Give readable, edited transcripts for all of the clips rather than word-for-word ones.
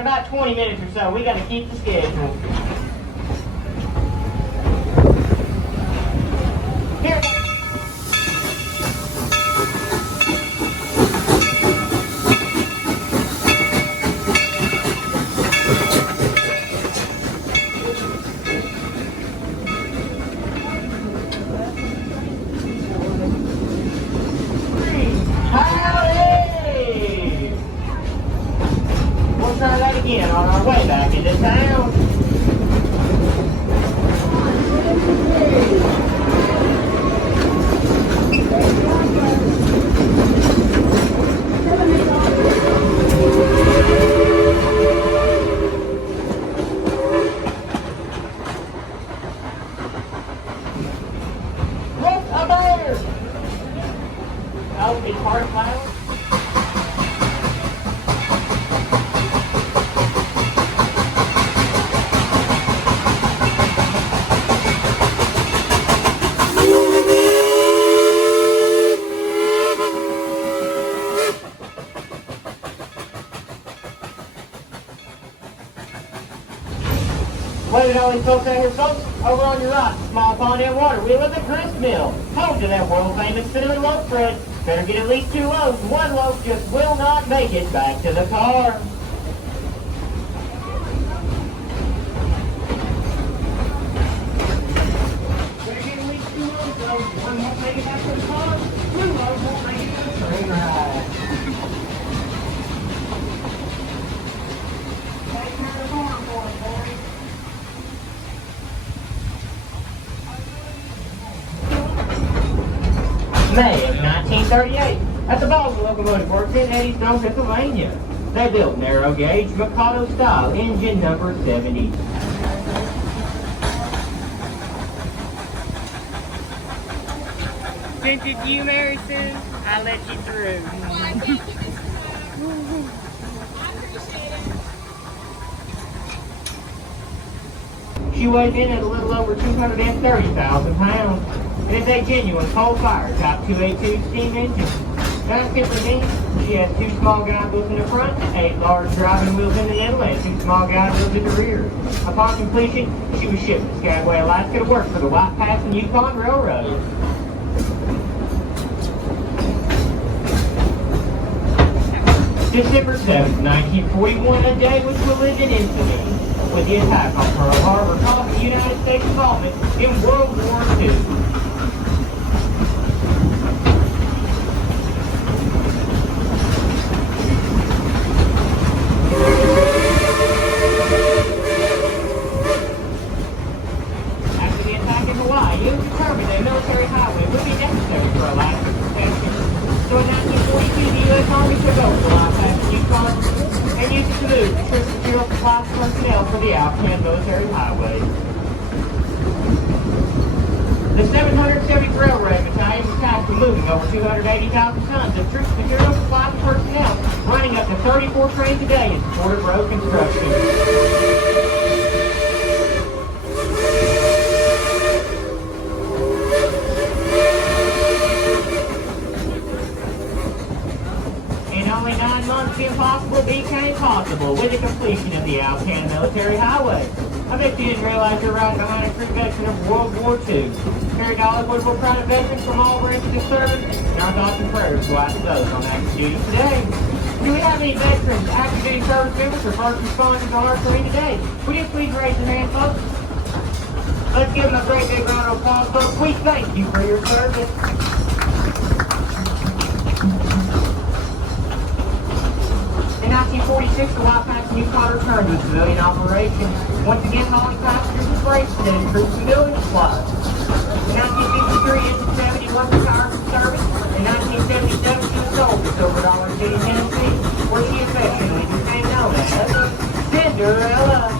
in about 20 minutes or so. We got to keep the schedule. Here. Howdy! We'll try that again on our way back into town. Look, a bear! Oh, it's hard flower? What did all these folks out here, folks? Over on your right, small pond and water, we live at grist mill. Home to that world famous cinnamon loaf bread. Better get at least 2 loaves. 1 loaf just will not make it back to the car. Better get at least 2 loaves, though. 1 won't make it back to the car. 2 loaves won't make it to the train ride. Take care of the farm for us, boys. May of 1938, at the Boston Locomotive Works in Eddystone, Pennsylvania. They built narrow gauge Mikado style engine number 70. Since it's you, Mary Sue, I let you through. She weighs in at a little over 230,000 pounds. It is a genuine coal-fired Type 282 steam engine. Not simply means she has 2 small guide wheels in the front, 8 large driving wheels in the middle, and 2 small guide wheels in the rear. Upon completion, she was shipped to Skagway, Alaska to work for the White Pass and Yukon Railroad. December 7, 1941, a day which will live in infamy, with the attack on Pearl Harbor causing the United States involvement in World War II. After the attack in Hawaii, it was determined that a military highway would be necessary for Alaska's protection. So in 1942, the U.S. Army took over the White Pass and Yukon and used it to move the troops material supply personnel for the Alcan military highway. The 770th Railroad Battalion was tasked with moving over 280,000 tons of troops material supply personnel, running up to 34 trains a day in support of road construction. Only 9 months the impossible became possible with the completion of the Alcan military highway. I bet you didn't realize you're right behind a true veteran of World War II. Here at Dollywood, we're proud of veterans from all branches of service, and our thoughts and prayers go out to those on active duty today. Do we have any veterans, active duty service members, or first responders on our screen today? Would you please raise your hand, folks? Let's give them a great big round of applause, folks. We thank you for your service. In 1946, the White Pass and Yukon returned to civilian operations, once again hauling passengers and freight to troops and building supplies. In 1953, Engine 70 was retired from service. In 1977, she was sold to Silver Dollar City, Tennessee, where she affectionately became known as Cinderella.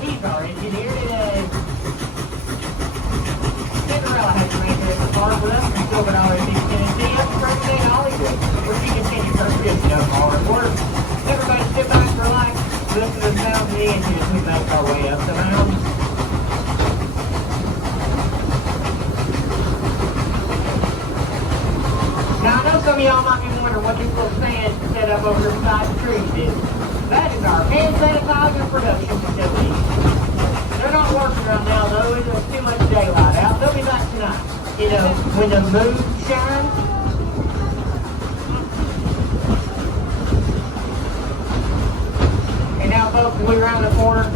He's our engineer today. Cinderella has remained here at the park with us from Silver Dollar City, Tennessee, up to present-day Hollywood, where she continues her tradition of hard work. Everybody sit back for a like. of y'all might be wondering what this little stand set up over beside the trees is. That is our hand sanitizer production facility. They're not working right now though, there's too much daylight out. They'll be back tonight. You know, when the moon shines. And now folks, when we round the corner,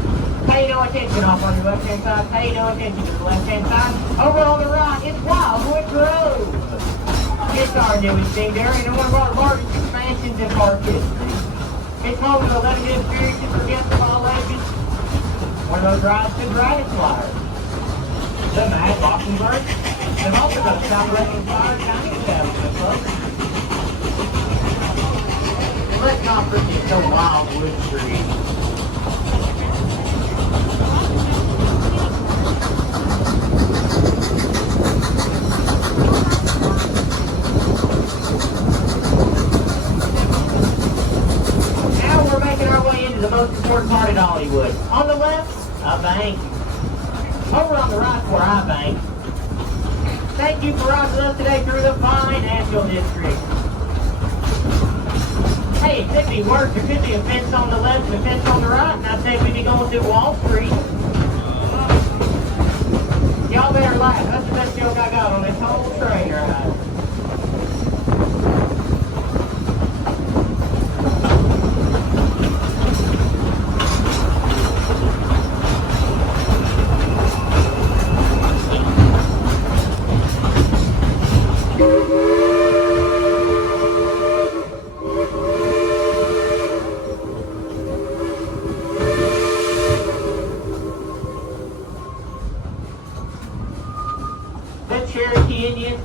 pay no attention off on your left-hand side, pay no attention to the left-hand side. Over on the right, it's Wildwood Grove. It's our newest thing there, and one of our largest expansions in park history. It's home to 11 experiences for guests of all ages. One of those rides to Dragonflyers, the Mad Mockingbird, and also got the Southwest Inspired Dining Establishment, folks. Let's not forget the Wildwood Street. Now we're making our way into the most important part of Dollywood. On the left, a bank. Over on the right is where I bank. Thank you for riding with us today through the financial district. Hey, it could be worse. There could be a fence on the left and a fence on the right, and I'd say we'd be going through Wall Street. Y'all better laugh. That's the best joke I got on this whole train ride.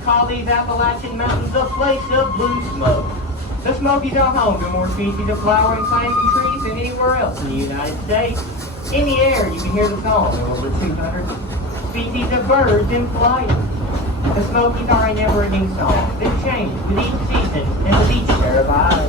Call these Appalachian Mountains the place of blue smoke. The Smokies are home to more species of flowering plants and trees than anywhere else in the United States. In the air, you can hear the song of over 200 species of birds in flight. The Smokies are a never-ending song that changes with each season and with each pair of eyes.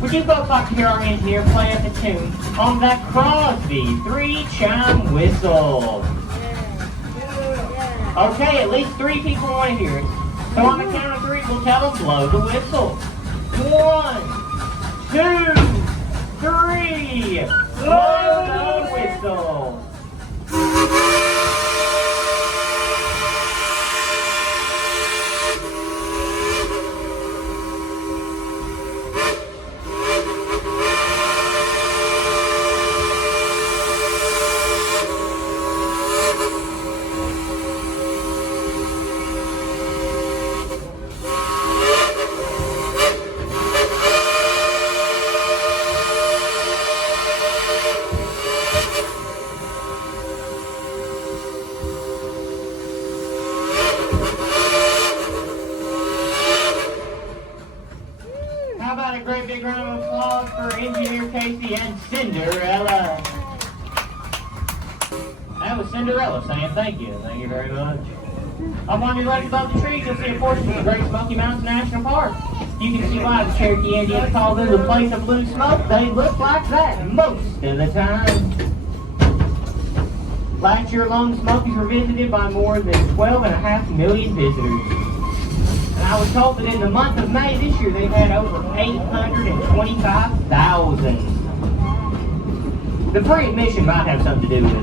Would you folks like to hear our engineer play us a tune on that Crosby 3-chime whistle? Okay, at least 3 people want to hear it. So on the count of 3, we'll tell them blow the whistle. 1, 2, 3. Blow the whistle. And Cinderella. That was Cinderella saying thank you. Thank you very much. Up on your left above the trees, you'll see a portion of the Great Smoky Mountains National Park. You can see why the Cherokee Indians call them the place of blue smoke. They look like that most of the time. Last year alone, the Smokies were visited by more than 12.5 million visitors. And I was told that in the month of May this year, they've had over 825,000. The free admission might have something to do with it.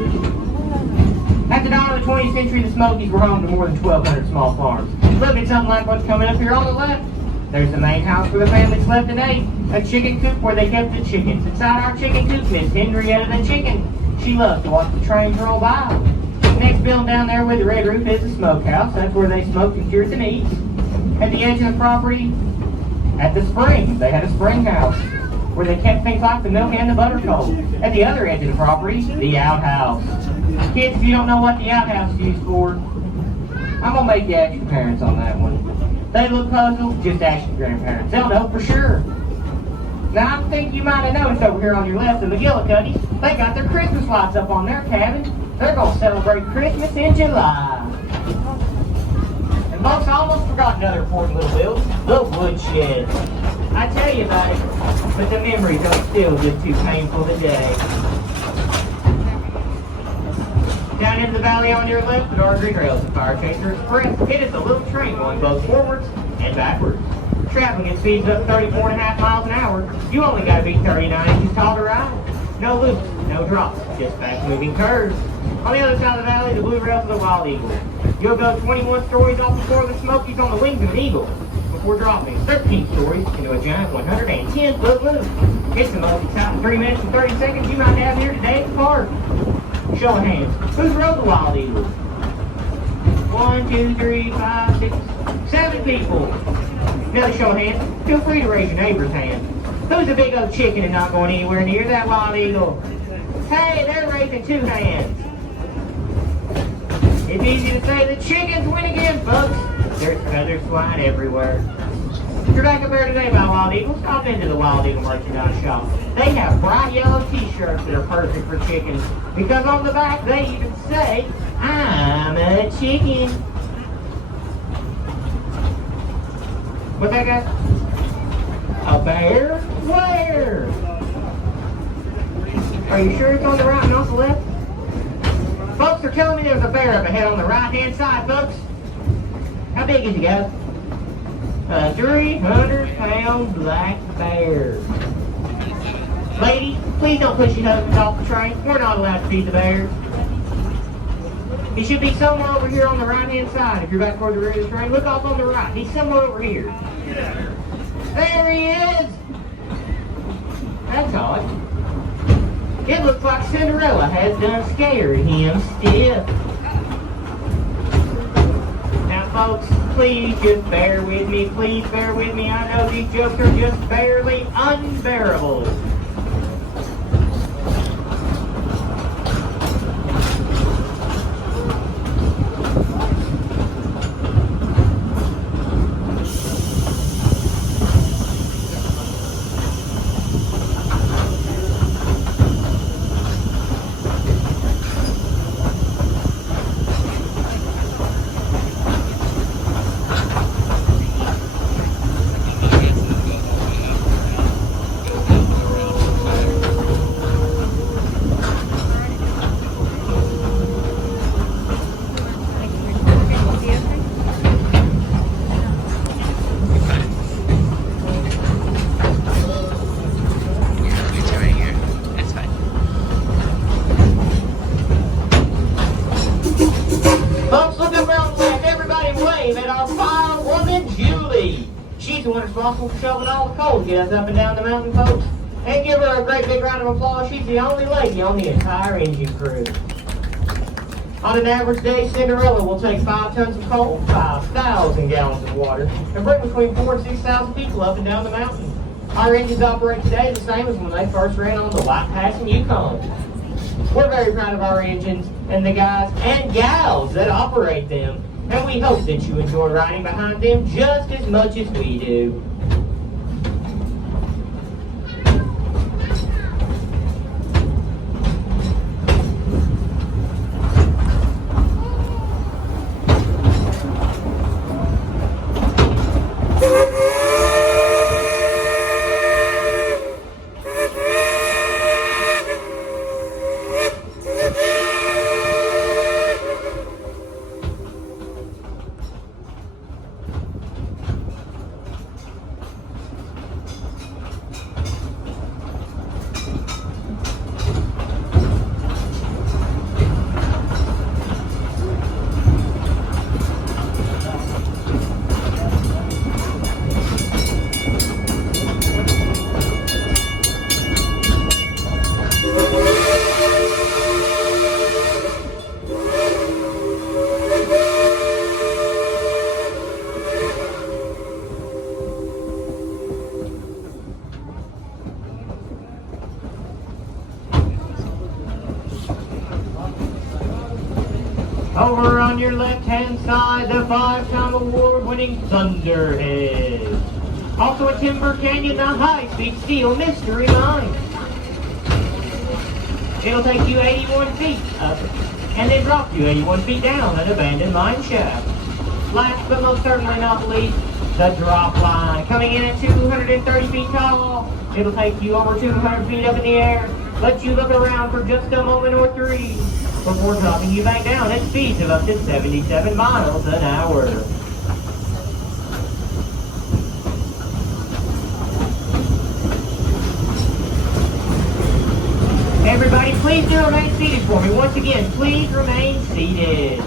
At the dawn of the 20th century, the Smokies were home to more than 1,200 small farms. Look at something like what's coming up here on the left. There's the main house where the family slept at night. A chicken coop where they kept the chickens. Inside our chicken coop, Miss Henrietta the chicken. She loved to watch the trains roll by. next building down there with the red roof is the smokehouse. That's where they smoked and cured the meats. At the edge of the property, at the spring, they had a spring house where they kept things like the milk and the butter cold. At the other edge of the property, the outhouse. Kids, if you don't know what the outhouse is used for, I'm going to make you ask your parents on that one. They look puzzled, just ask your grandparents. They'll know for sure. Now, I think you might have noticed over here on your left, the McGillicuddies, they got their Christmas lights up on their cabin. They're going to celebrate Christmas in July. And folks, I almost forgot another important little building, the woodshed. I tell you about it, but the memories are still just too painful today. Down into the valley on your left, the dark green rails of Fire Chaser Express. It is a little train going both forwards and backwards. Traveling at speeds up 34.5 miles an hour. You only got to be 39 inches tall to ride. No loops, no drops, just fast-moving curves. On the other side of the valley, the blue rails of the Wild Eagle. You'll go 21 stories off the floor of the Smokies on the wings of an eagle before dropping 13 stories into a giant 110-foot loop. It's the most exciting 3 minutes and 30 seconds you might have here today at the park. Show of hands. Who's rode the Wild Eagle? 1, 2, 3, 5, 6, 7 people. Another show of hands. Feel free to raise your neighbor's hand. Who's a big old chicken and not going anywhere near that Wild Eagle? Hey, they're raising 2 hands. It's easy to say the chickens win again, folks. There's feathers flying everywhere. If you're back up there today by Wild Eagle, stop into the Wild Eagle merchandise shop. They have bright yellow t-shirts that are perfect for chickens. Because on the back they even say, I'm a chicken. What's that guy? A bear? Where? Are you sure it's on the right and not the left? Folks are telling me there's a bear up ahead on the right-hand side, folks. How big is he, guys? A 300-pound black bear. Ladies, please don't push your husbands off the train. We're not allowed to feed the bears. He should be somewhere over here on the right-hand side. If you're back toward the rear of the train, look off on the right. He's somewhere over here. There he is! That's odd. It looks like Cinderella has done scared him stiff. Now, folks, please just bear with me. Please bear with me. I know these jokes are just barely unbearable. She's the one responsible for shoveling all the coal to get us up and down the mountain, folks. And give her a great big round of applause. She's the only lady on the entire engine crew. On an average day, Cinderella will take 5 tons of coal, 5,000 gallons of water, and bring between 4,000 and 6,000 people up and down the mountain. Our engines operate today the same as when they first ran on the White Pass in Yukon. We're very proud of our engines and the guys and gals that operate them. And we hope that you enjoy riding behind them just as much as we do. Over on your left-hand side, the 5-time award-winning Thunderhead. Also at Timber Canyon, the high-speed steel mystery mine. It'll take you 81 feet up and then drop you 81 feet down an abandoned mine shaft. Last but most certainly not least, the drop line. Coming in at 230 feet tall, it'll take you over 200 feet up in the air, let you look around for just a moment or three before dropping you back down at speeds of up to 77 miles an hour. Everybody, please do remain seated for me. Once again, please remain seated.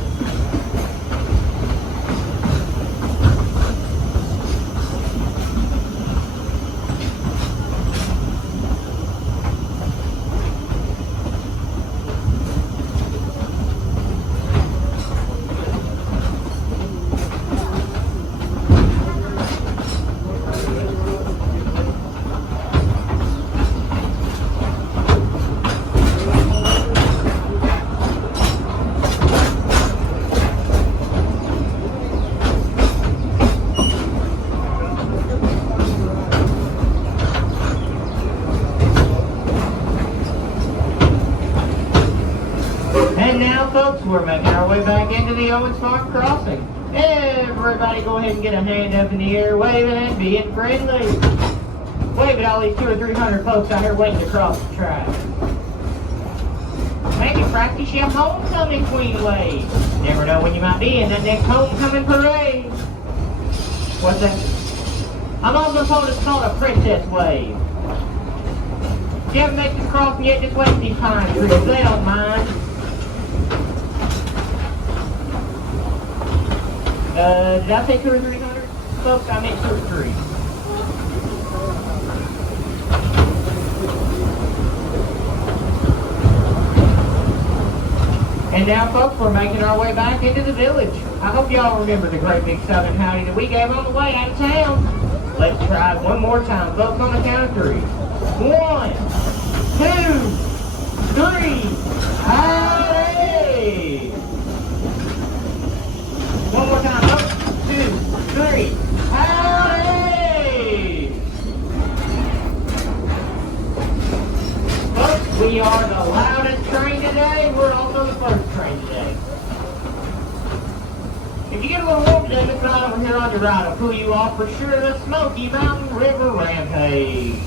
And now, folks, we're making our way back into the Owens Farm Crossing. Everybody go ahead and get a hand up in the air, waving and being friendly. Wave at all these 200 or 300 folks out here waiting to cross the track. Maybe practice your homecoming queen wave. Never know when you might be in that next homecoming parade. What's that? I'm also told it's called a princess wave. If you haven't made this crossing yet, just wave these pine trees. They don't mind. Did I say 200 or 300? Folks, I meant 2 or 3. And now, folks, we're making our way back into the village. I hope y'all remember the great big southern howdy that we gave on the way out of town. Let's try it one more time, folks, on the count of 3. 1, 2, 3, howdy! One more time, folks. 2, 3, howdy! Folks, we are the loudest train today. We're also the first train today. If you get a little warm today, this ride over here on your right will cool you off for sure. The Smoky Mountain River Rampage.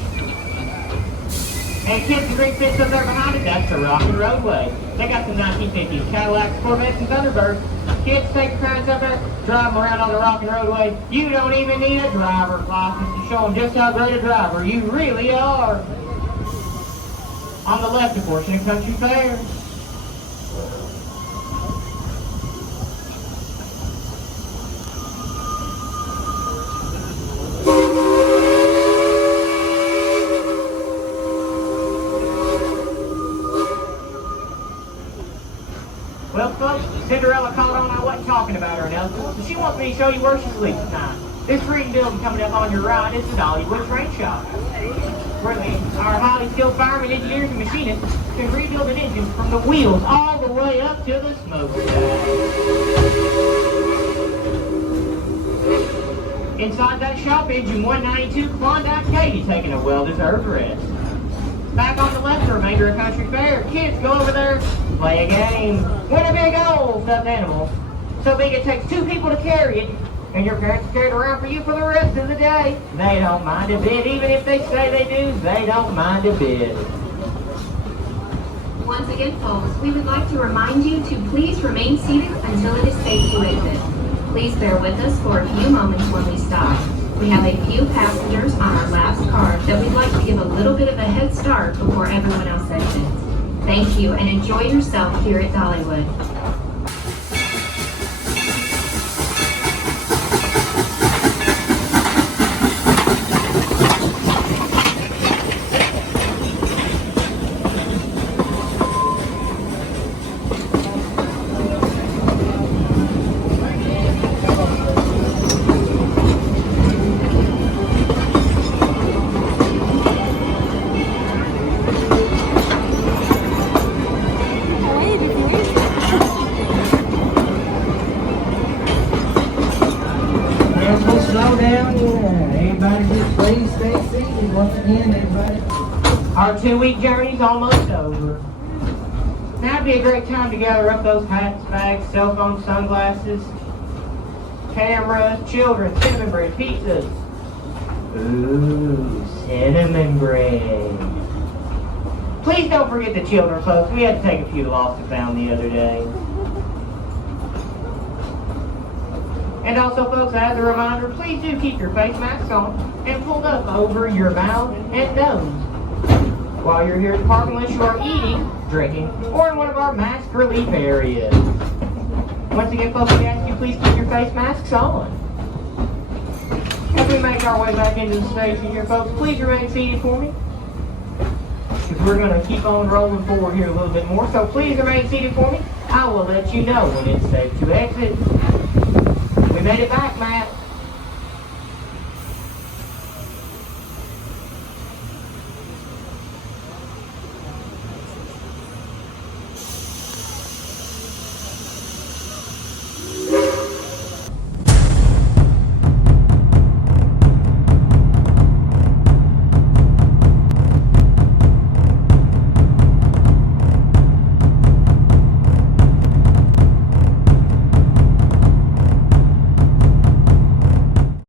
And kids, the green fence up there behind it, that's the Rockin' Roadway. They got some 1950s Cadillacs, Corvettes, and Thunderbirds. Kids, take your parents up there, drive them around on the Rockin' Roadway. You don't even need a driver's license to show them just how great a driver you really are. On the left, a portion of Country Fair. Well, folks, Cinderella called on. I wasn't talking about her enough. So she wants me to show you where she sleeps tonight. This green building coming up on your right is the Dollywood Train Shop. Where our highly skilled firemen, engineers, and machinists can rebuild an engine from the wheels all the way up to the smoker stack. Inside that shop, engine 192 Klondike Katie taking a well-deserved rest. Back on the left, the remainder of Country Fair. Kids, go over there, play a game, win a big old stuffed animal. So big it takes 2 people to carry it, and your parents carry it around for you for the rest of the day. They don't mind a bit. Even if they say they do, they don't mind a bit. Once again, folks, we would like to remind you to please remain seated until it is safe to exit. Please bear with us for a few moments when we stop. We have a few passengers on our last car that we'd like to give a little bit of a head start before everyone else exits. Thank you, and enjoy yourself here at Dollywood. Everybody just please stay seated once again, everybody. Our 2-week journey's almost over. Now would be a great time to gather up those hats, bags, cell phones, sunglasses, cameras, children, cinnamon bread, pizzas. Ooh, cinnamon bread. Please don't forget the children, folks. We had to take a few lost and found the other day. And also, folks, as a reminder, please do keep your face masks on and pulled up over your mouth and nose while you're here at the park, unless you are eating, drinking, or in one of our mask relief areas. Once again, folks, we ask you please keep your face masks on. As we make our way back into the station here, folks, please remain seated for me, because we're going to keep on rolling forward here a little bit more. So please remain seated for me. I will let you know when it's safe to exit. We made it back, Matt.